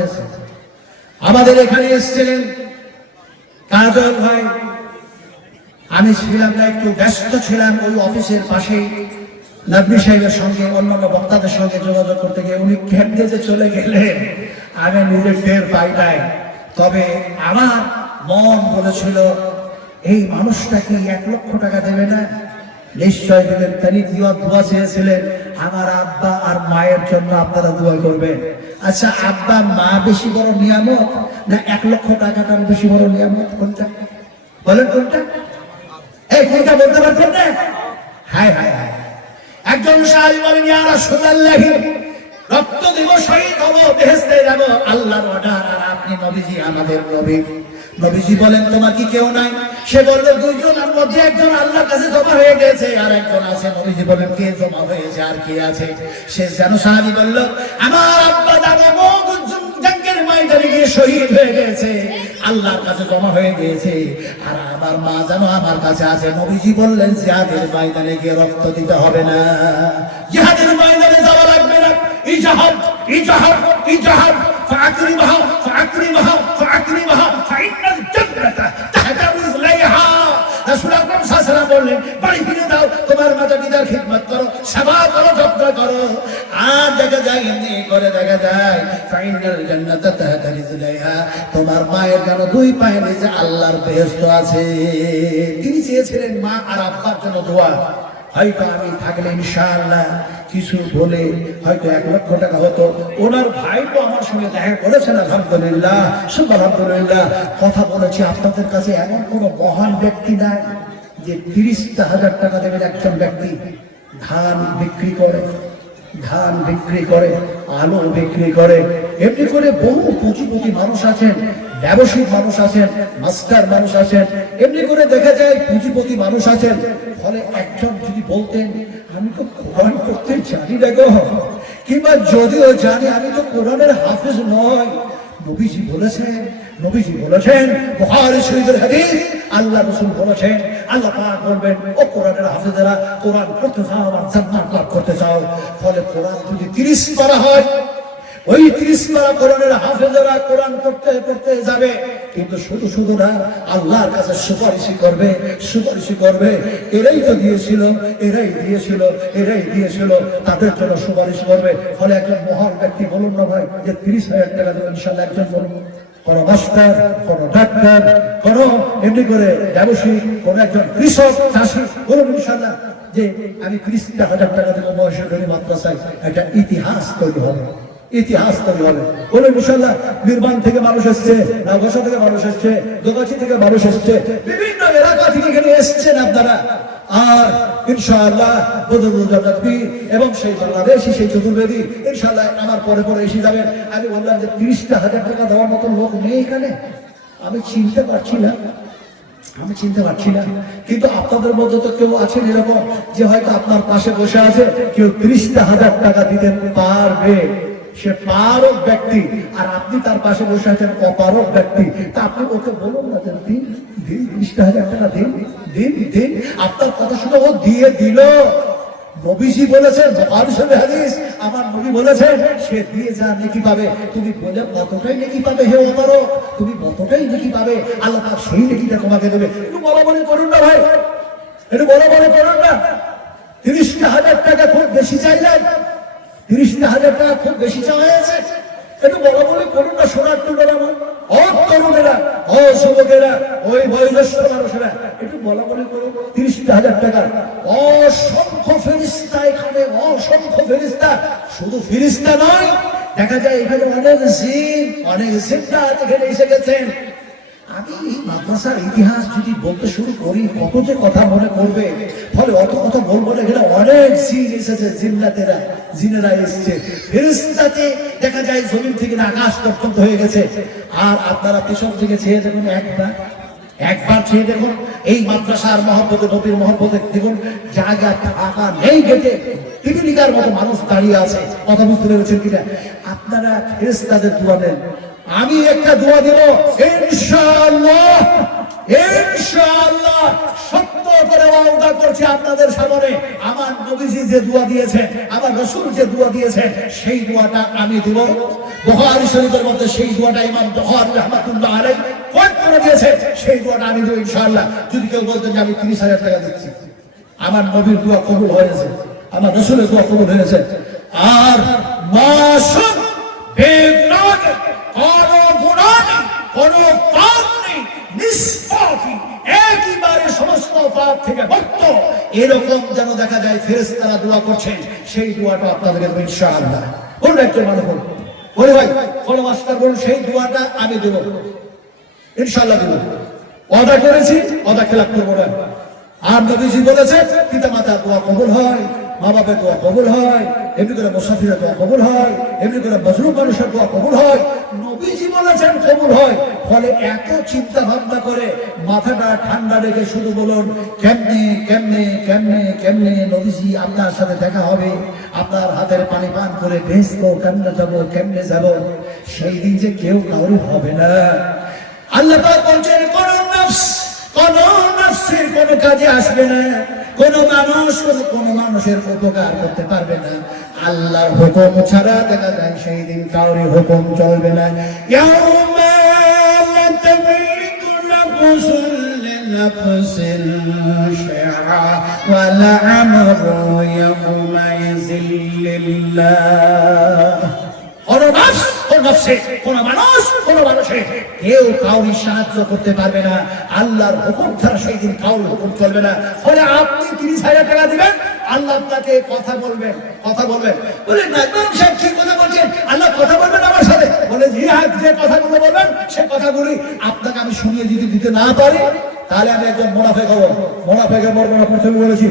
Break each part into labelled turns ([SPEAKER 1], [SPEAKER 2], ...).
[SPEAKER 1] হয়েছে। আমাদের এখানে এসেছিলেন কাজল ভাই। আমি ছিলাম না, একটু ব্যস্ত ছিলাম ওই অফিসের পাশেই। নাবরি সাহেবের সঙ্গে, অন্যান্য বক্তাদের সঙ্গে যোগাযোগ করতে গিয়ে উনি খেপতে যে চলে গেলেন, আমি নিজের টের পাই নাই। তবে আমার মন বলেছিল, এই মানুষটা কি এক লক্ষ টাকা দেবে না? নিশ্চয় তিনি দোয়া দোয়া চেয়েছিলেন আমার আব্বা আর মায়ের জন্য আপনারা দোয়া করবেন। আচ্ছা আব্বা, মা বেশি বড় নিয়ামত না এক লক্ষ টাকাটার বেশি বড় নিয়ামত? কোনটা? বলেন কোনটা? এই কোনটা বলতে পারছেন না? হায় হায় হায়। একজন সাহাবী বলেন, ইয়া রাসূলুল্লাহ, রক্ত দিব, শহীদ হব বেহেশতে যাব, আল্লাহর অর্ডার, আর আপনি নবীজি, আমাদের নবী। নবীজি বলেন, তোমার কি কেউ নাই? সে বলবে, দুইজনের মধ্যে একজন আল্লাহর কাছে জমা হয়ে গেছে আর একজন আছে নবীজি বলেন, কে জমা হয়েছে আর কে আছে? সে যেন সাহাবি বলল, আমার আব্বা দাদা বললেন, জিহাদের ময়দানে গিয়ে রক্ত দিতে হবে না। জিহাদের ময়দানে যাওয়া লাগবে না। ইজাহাদ ইজাহাদ খিদমত করো, সেবা করো যত্ন করো। আর দেখা যায়, এমনি করে দেখা যায়, ফাইনাল জান্নাত তাহতা রিজলাইহা তোমার মায়ের যেন দুই পায়ে নিচে আল্লাহর বেহেশত আছে। তিনি চেয়েছিলেন, মা আর আব্বার জন্য দোয়া। হয়তো আমি থাকলে ইনশাআল্লাহ কিছু বলে হয়তো এক লক্ষ টাকা হতো। ওনার ভাই তো আমার সঙ্গে দেখা করেছেন, আলহামদুলিল্লাহ শুভ আলহামদুলিল্লাহ কথা বলেছি, আপনাদের কাছে এমন কোন মহান ব্যক্তি নাই। যে তিরিশটা হাজার টাকা দেবেন একজন ব্যক্তি, ধান বিক্রি করে, ধান বিক্রি করে, আলু বিক্রি করে, এমনি করে বহু পুঁজিপতি মানুষ আছেন, ব্যবসায়িক মানুষ আছেন, মাস্টার মানুষ আছেন, এমনি করে দেখা যায় পুঁজিপতি মানুষ আছেন। ফলে একজন যদি বলতেন, আমি তো কোরআন করতে জানি না গো। কিংবা যদিও জানি, আমি তো কোরআনের হাফেজ নয়। নবীজি বলেছেন নবীজি বলেছেন, বুখারী শরীফের হাদিস, আল্লাহ রাসূল বলেছেন, আল্লাহ পাক বলবেন, ও কোরআনের হাফেজেরা, কোরআন পড়তে চাও আর জান্নাত লাভ করতে চাও। ফলে কোরআন যদি 30 পারা হয়, ওই 30 পারা কোরআনের হাফেজেরা কোরআন পড়তে পড়তে যাবে। কিন্তু শুধু শুধু না, আল্লাহর কাছে সুপারিশি করবে সুপারিশি করবে। এরাই তো দিয়েছিল, এরাই দিয়েছিল এরাই দিয়েছিল, তাদের জন্য সুপারিশ করবে। ফলে একজন মহান ব্যক্তি বলুন না ভাই, যে 30 হাজার টাকা দেবেন ইনশাআল্লাহ একজন বলুন। কোন মাস্টার, কোন ডাক্তার, কোন এমনি করে ব্যবসায়ী, কোন একজন কৃষক, চাষি, বলুন ইনশাল্লাহ যে, আমি ত্রিশটা হাজার টাকা দেবো, বয়সের ধরে মাদ্রাসায়। একটা ইতিহাস তৈরি হবে। ইতিহাস তৈরি হবে বলুন ইনশাল্লাহ বীরবান থেকে মানুষ এসছে নগসা থেকে মানুষ এসছে দোগাছি থেকে মানুষ এসছে, বিভিন্ন এলাকা থেকে এখানে এসছেন আপনারা। আর ইনশাআল্লাহ বদরুদ্দাবি এবং সেই বাংলাদেশি, সেই চতুর্বেদী, ইনশাআল্লাহ, আমার পরে পরে এসে যাবেন। আমি বললাম যে তিরিশটা হাজার টাকা দেওয়ার মতো লোক নেই এখানে। আমি চিনতে পারছি না। আমি চিনতে পারছি না। কিন্তু আপনাদের মধ্যে তো কেউ আছেন এরকম যে হয়তো আপনার পাশে বসে আছে, কেউ ত্রিশটা হাজার টাকা দিতে পারবে। সে পারক ব্যক্তি, আর আপনি তার পাশে বসে আছেন অপারক ব্যক্তি। তা আপনি ওকে বলুন না যে দিন দিন ত্রিশটা হাজার টাকা দিন দিন দিন, আপনার কথা শুনে ও দিয়ে দিল। নবীজি বলেছেন শরীফ হাদিস, আমার নবী বলেছেন, সে দিয়ে যা নেকি পাবে। তুমি বলে কতটাই নেকি পাবে হে ওপারো তুমি কতটাই নেকি পাবে। আল্লাহ পাক সেই নেকিটা তোমাকে দেবে। একটু বলা বলে করুন না ভাই। একটু বলা বলে করুন না। তিরিশটা হাজার টাকা খুব বেশি চাইলেন। হাজার টাকা খুব বেশি বলা না মানুষেরা, একটু বলা হাজার টাকা। অসংখ্য ফেরিস্তা এখানে, অসংখ্য ফেরিস্তা শুধু ফেরিস্তা নয়, দেখা যায় এখানে অনেক জিন, অনেক জিন্দা এখানে এসে গেছেন। আমি মাদ্রাসার ইতিহাস যদি বলতে শুরু করি, কত যে কথা মনে করবে ফলে অত অনেক এসেছে, জিন্নাতেরা, জিনেরা এসেছে। ফেরিস্তাতে দেখা যায় জমিন থেকে আকাশ হয়ে গেছে। আর আপনারা থেকে চেয়ে দেখুন, একবার একবার দেখুন, এই মাদ্রাসার মহব্বতে, নবীর মহব্বতে দেখুন, জায়গা নেই গেটে। পিপিলিকার মতো মানুষ দাঁড়িয়ে আছে। কথা বুঝতে পেরেছেন কিনা? আপনারা দোয়া আমি একটা দোয়া দিব। ইনশাআল্লাহ ইনশাআল্লাহ, সত্য করে ওয়াদা করছি আপনাদের সামনে। আমার নবীজি যে দোয়া দিয়েছে, আমার রসুল যে দোয়া দিয়েছে, সেই দোয়াটা আমি দেব। বুখারী শরীফের মধ্যে সেই দোয়াটা ইমাম বুখারী রাহমাতুল্লাহ আলাইহি কোট করে দিয়েছে, সেই দোয়াটা আমি দেব ইনশাআল্লাহ। যদি কেউ বলতেন আমি 30000 টাকা দিচ্ছি। আমার নবীর দোয়া কবুল হয়েছে, আমার রসুলের দোয়া কবুল হয়েছে। আর মাসুম বেগুনাহ কোন গুনাহ নেই কোন পাপ নেই নিষ্পাপী একইবারে সমস্ত থেকে মুক্ত। এরকম যেন দেখা যায় দোয়া করছেন, সেই দোয়াটা ইনশাআল্লাহ। একজন বলে ভাই মাস্টার বলুন, সেই দোয়াটা আমি দেব। ইনশাআল্লাহ দেব। অদা করেছি, অদা খেলাপ করব না। আর নবীজি বলেছে পিতা মাতা দোয়া কবুল হয়। মা বাপের দোয়া কবুল হয়, এমনি করে মুসাফিরের দোয়া কবুল হয়, এমনি করে মজলুম মানুষের দোয়া কবুল হয়, নবীজি বলেছেন কবুল হয়, ফলে এত চিন্তা ভাবনা করে মাথাটা ঠান্ডা রেখে শুধু বলুন, কেমনে কেমনে কেমনে কেমনে নবীজি আপনার সাথে দেখা হবে? আপনার হাতের পানি পান করে ভেসবো, কেমনে যাব, কেমনে যাব? সেই দিন যে কেউ কারও হবে না। আল্লাহ বলছেন, কোন নফস, কোন নফসের কোন কাজে আসবে না। কোন মানুষ কোন মানুষের উপকার করতে পারবে না। আল্লাহর হুকুম ছাড়া দেখা যায় সেই দিন কাউরি হুকুম চলবে না। শাইআ না। আল্লাহর হুকুম ছাড়া সেই দিন কাউর হুকুম চলবে না। ফলে আপনি তিরিশ হাজার টাকা দিবেন, আল্লাহ আপনাকে কথা বলবেন কথা বলবেন। বলে, না কথা বলছেন। আল্লাহ কথা বলবেন আমার সাথে? বলে হ্যাঁ যে কথাগুলো বলবেন, সে কথাগুলি আপনাকে আমি শুনিয়ে যদি দিতে না পারি, তাহলে আমি একজন মোনাফেক হব। মোনাফেকের বর্ণনা প্রথমে বলেছি,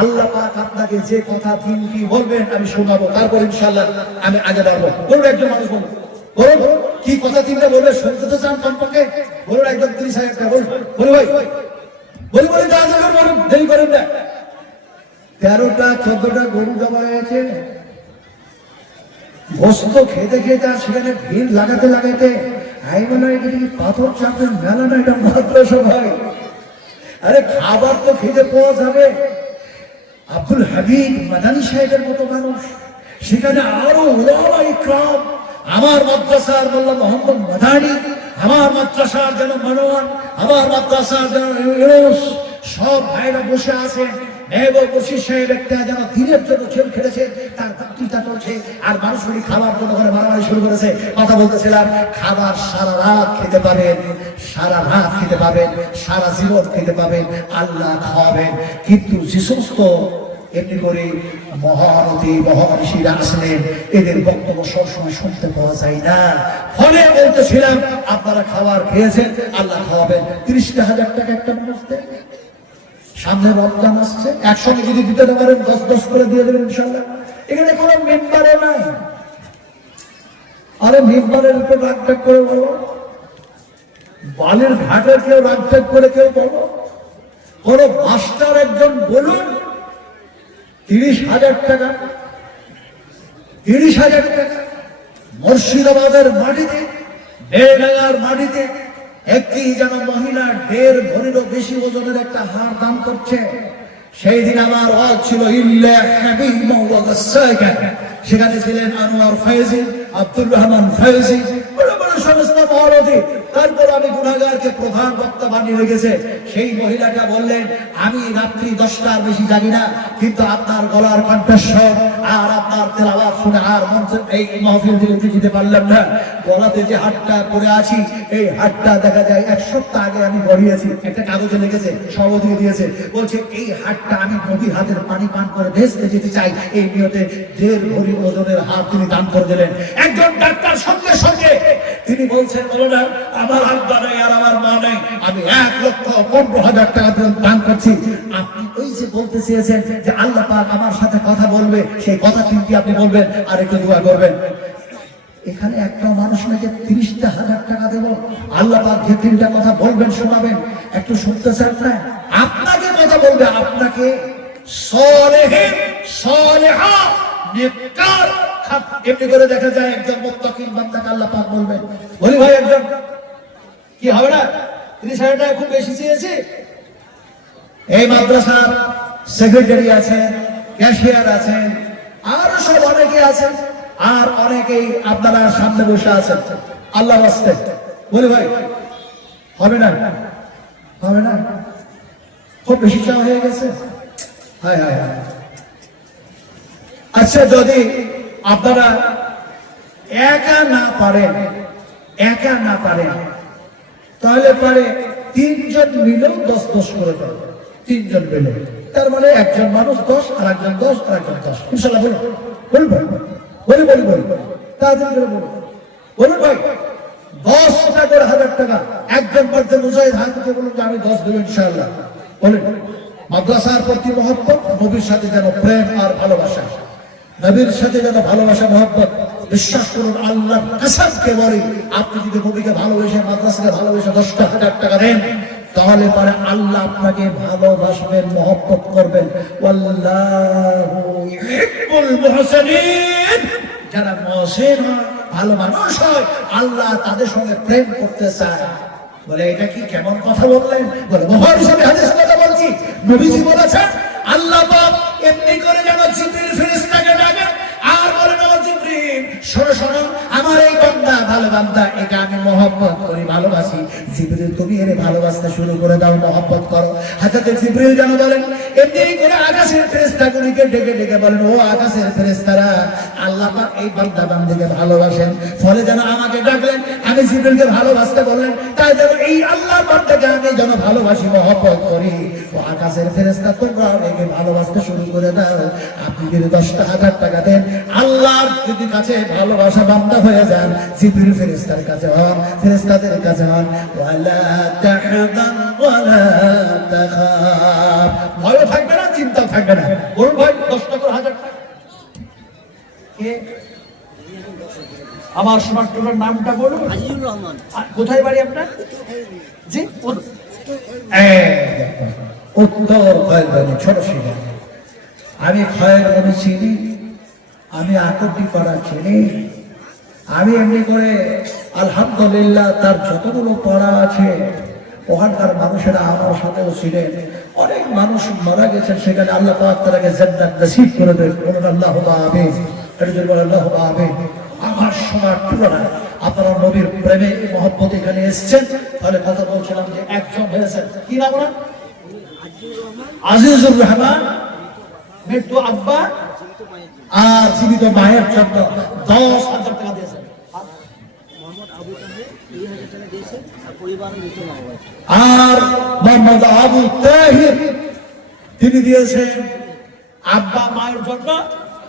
[SPEAKER 1] আল্লাহ পাক আপনাকে যে কথা বলবেন, আমি শোনাবো। তারপর ইনশাল্লাহ আমি আগে বাড়বো বলুন একজন মানুষ বলুন। বলুন, কি কথা তিনটা বলবে? শুনতে তো চান বলুন একদম তিরিশ হাজার বলি বলি বলুন দেরি করেন না। তেরোটা, চোদ্দটা গরু জমা গোস্ত খেতে খেতে সেখানে ভিড় লাগাতে লাগাতে আই মনে হয় পাথর চাপের মেলা না এটা মাদ্রাসা ভাই? আরে খাবার তো খেতে পাওয়া যাবে। আব্দুল হাবিব, মাদানী সাহেবের মতো মানুষ। সেখানে আরও ওলামা আমার মাদ্রাসার মোল্লা মোহাম্মদ মাদানী, আমার মাদ্রাসার যেন মনোয়ান আমার মাদ্রাসার যেন সব ভাইরা বসে বশির সাহেব একটা দিনের জন্য খেল খেলেছে আর শুরু করেছে। কথা বলতেছিলাম, খাবার সারা খেতে সারা খেতে পাবেন সারা জীবন খেতে পাবেন, আল্লাহ খাওয়াবেন। কিন্তু যে সমস্ত এমনি করে মহানদী মহারিষিরা আসলেন এদের বক্তব্য সবসময় শুনতে পাওয়া যায় না। ফলে বলতেছিলাম, আপনারা খাবার খেয়েছেন, আল্লাহ খাওয়াবেন। তিরিশটা হাজার টাকা একটা মানুষ সামনে রমজান আসছে, একসঙ্গে যদি দিতে পারেন দশ দশ করে দিয়ে দেবেন ইনশাল্লাহ এখানে কোনো মেম্বারও নাই। আরে মেম্বারের উপর রাগটাগ করে বলো। বালের ঘাটে কেউ রাগটাগ করে কেউ বলো। কোন মাস্টার একজন বলুন তিরিশ হাজার টাকা, তিরিশ হাজার টাকা মুর্শিদাবাদের মাটিতে বেড়ার মাটিতে একটি যেন মহিলা দেড় ভরিরও বেশি ওজনের একটা হার দান করছে। সেই দিন আমার ওয়াজ ছিল সেখানে ছিলেন আনোয়ার ফয়েজি, আব্দুর রহমান ফয়েজি, বড় বড় সমস্ত মহরতি তারপর আমি গুনাগারকে প্রধান বক্তা বানিয়ে রেখেছে। সেই মহিলাটা বললেন, আমি রাত্রি দশটার বেশি জানি না, কিন্তু আপনার গলার কণ্ঠস্বর আর আপনার তেলাওয়াত শুনে আর মঞ্চ এই মাহফিল থেকে যেতে পারলাম না। গলাতে যে হাটটা পরে আছি, এই হাটটা দেখা যায় এক সপ্তাহ আগে আমি গড়িয়েছি। একটা কাগজে লেগেছে সভাপতি দিয়েছে। বলছে, এই হাটটা আমি নদীর হাতের পানি পান করে ভেসতে যেতে চাই। এই নিয়তে দেড় ভরি ওজনের হাত তিনি দান করে দিলেন। একজন ডাক্তার সঙ্গে সঙ্গে তিনি বলছেন বলো না আমার আব্বা নেই আর আমার মা নেই। আমি এক লক্ষ পনেরো হাজার টাকা দান করছি। আপনি ওই যে বলতে চেয়েছেন যে আল্লাহ পাক আমার সাথে কথা বলবে, সেই কথা তিনটি আপনি বলবেন আর একটু দোয়া করবেন। এখানে একটা মানুষ নাকি তিরিশটা হাজার টাকা দেবো? আল্লাহ পাক যে তিনটা কথা বলবেন, শোনাবেন। একটু শুনতে চান না? আপনাকে কথা বলবে, আপনাকে সলেহে সলেহা, নেককার এমনি করে দেখা যায়, একজন মুত্তাকিন বান্দাকে আল্লাহ পাক বলবেন। বলি ভাই, একজন কি হবে না? ত্রিশ হাজার টাকা খুব বেশি চেয়েছি? এই মাদ্রাসার সেক্রেটারি আছেন ক্যাশিয়ার আছেন, আর সব অনেকে আছেন, আর অনেকেই আপনারা সামনে বসে আছেন। আল্লাহ বাস্তে। বলি ভাই, হবে না? হবে না? খুব বেশি চাওয়া হয়ে গেছে? হায় হায় হায়। আচ্ছা যদি আপনারা একা না পারেন, একা না পারেন তাহলে পারে তিনজন মিলেও দশ দশ করে দেয় তিনজন মিলে। তার মানে একজন মানুষ দশ আর একজন দশ আর একজন দশ। ইনশাল্লাহ বলুন। বলবেন বলি বলি বলি। তাড়াতাড়ি করে বলুন। বলুন ভাই। দশ টাকা করে হাজার টাকা। একজন পারতে মুজাহিদ হাত দিয়ে বলুন যে আমি দশ দেবো ইনশাআল্লাহ। বলেন। মাদ্রাসার প্রতি মহব্বত, নবীর সাথে যেন প্রেম আর ভালোবাসা। নবীর সাথে যেন ভালোবাসা, মহব্বত। বিশ্বাস করুন আল্লাহ কাসাবকে বলে, আপনি যদি নবীকে ভালোবেসে মাদ্রাসাকে ভালোবেসে দশটা হাজার টাকা দেন, তাহলে পরে আল্লাহ আপনাকে ভালোবাসবেন, মহব্বত করবেন। যারা মহসিন ভালো মানুষ হয়, আল্লাহ তাদের সঙ্গে প্রেম করতে চায়। বলে, এটা কি কেমন কথা বললেন? বলে মহান হিসেবে হাদিস কথা বলছি। নবীজি বলেছেন, আল্লাহ জিবরিল ভালো বান্দা, এটা আমি মহব্বত করি, ভালোবাসি। জিবরিল, তুমি এর ভালোবাসতে শুরু করে দাও, মহব্বত করো। হাজাতে জিবরিল যেন বলেন, এমনি করে আকাশের ফেরেশতাগুলিকে ডেকে ডেকে বলেন, ও আকাশের ফেরেশতারা, আল্লাহ পাক এই বান্দা বান্দিকে ভালোবাসেন। ফলে যেন আমাকে ডাকলেন, আমি জিবরিলকে ভালোবাসতে বললেন, তাই যেন এই আল্লাহ বান্দাকে আমি যেন ভালোবাসি, মহব্বত করি। ও আকাশের ফেরেশতা, তোমরা আমাকে ভালোবাসতে শুরু করে দাও। আপনি যদি দশটা হাজার টাকা দেন, আল্লাহর যদি কাছে ভালোবাসা বান্দা হয়ে যান, জিবরিল ফেরেশতার কাছে হন ফেরেশতাদের কাছে হন। ওয়ালা তাহজান ওয়ালা তাখাফ। ভয় থাকবে না চিন্তা থাকবে না। দশ টাকা হাজার কে? আমার টোটার নামটা বলুন।
[SPEAKER 2] আজিজুর রহমান।
[SPEAKER 1] আর কোথায় বাড়ি আপনার? জি উত্তর খয়েরবানি ছোট শিলা। আমি খয়েরবানি চিনি আমি আকর্তি পাড়া চিনি। আমি এমনি করে আলহামদুলিল্লাহ তার যতগুলো পড়া আছে, ওখানকার মানুষেরা আমার সাথেও ছিলেন। অনেক মানুষ মারা গেছেন, সেখানে আল্লাহ পাক তারাকে নসিব করে দেন। বলুন আল্লাহ বলেন আল্লাহ আমিন। আমার সময় তুলনায় আপনারা নবীর প্রেমে মহব্বত এখানে এসেছেন। তাহলে কথা বলছিলাম যে একজন হয়েছেন। কি নাম ওনার? আজিজুর রহমান। মৃত্যু আব্বা। আর জীবিত মায়ের জন্য দশ হাজার টাকা দিয়েছেন
[SPEAKER 2] মোহাম্মদ আবু তাহের দুই হাজার টাকা দিয়েছে
[SPEAKER 1] আর মোহাম্মদ আবু তাহির তিনি দিয়েছেন আব্বা মায়ের জন্য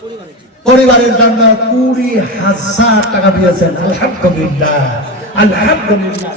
[SPEAKER 2] পরিবারের
[SPEAKER 1] পরিবারের জন্য কুড়ি হাজার টাকা দিয়েছেন। আলহামদুলিল্লাহ আলহামদুলিল্লাহ।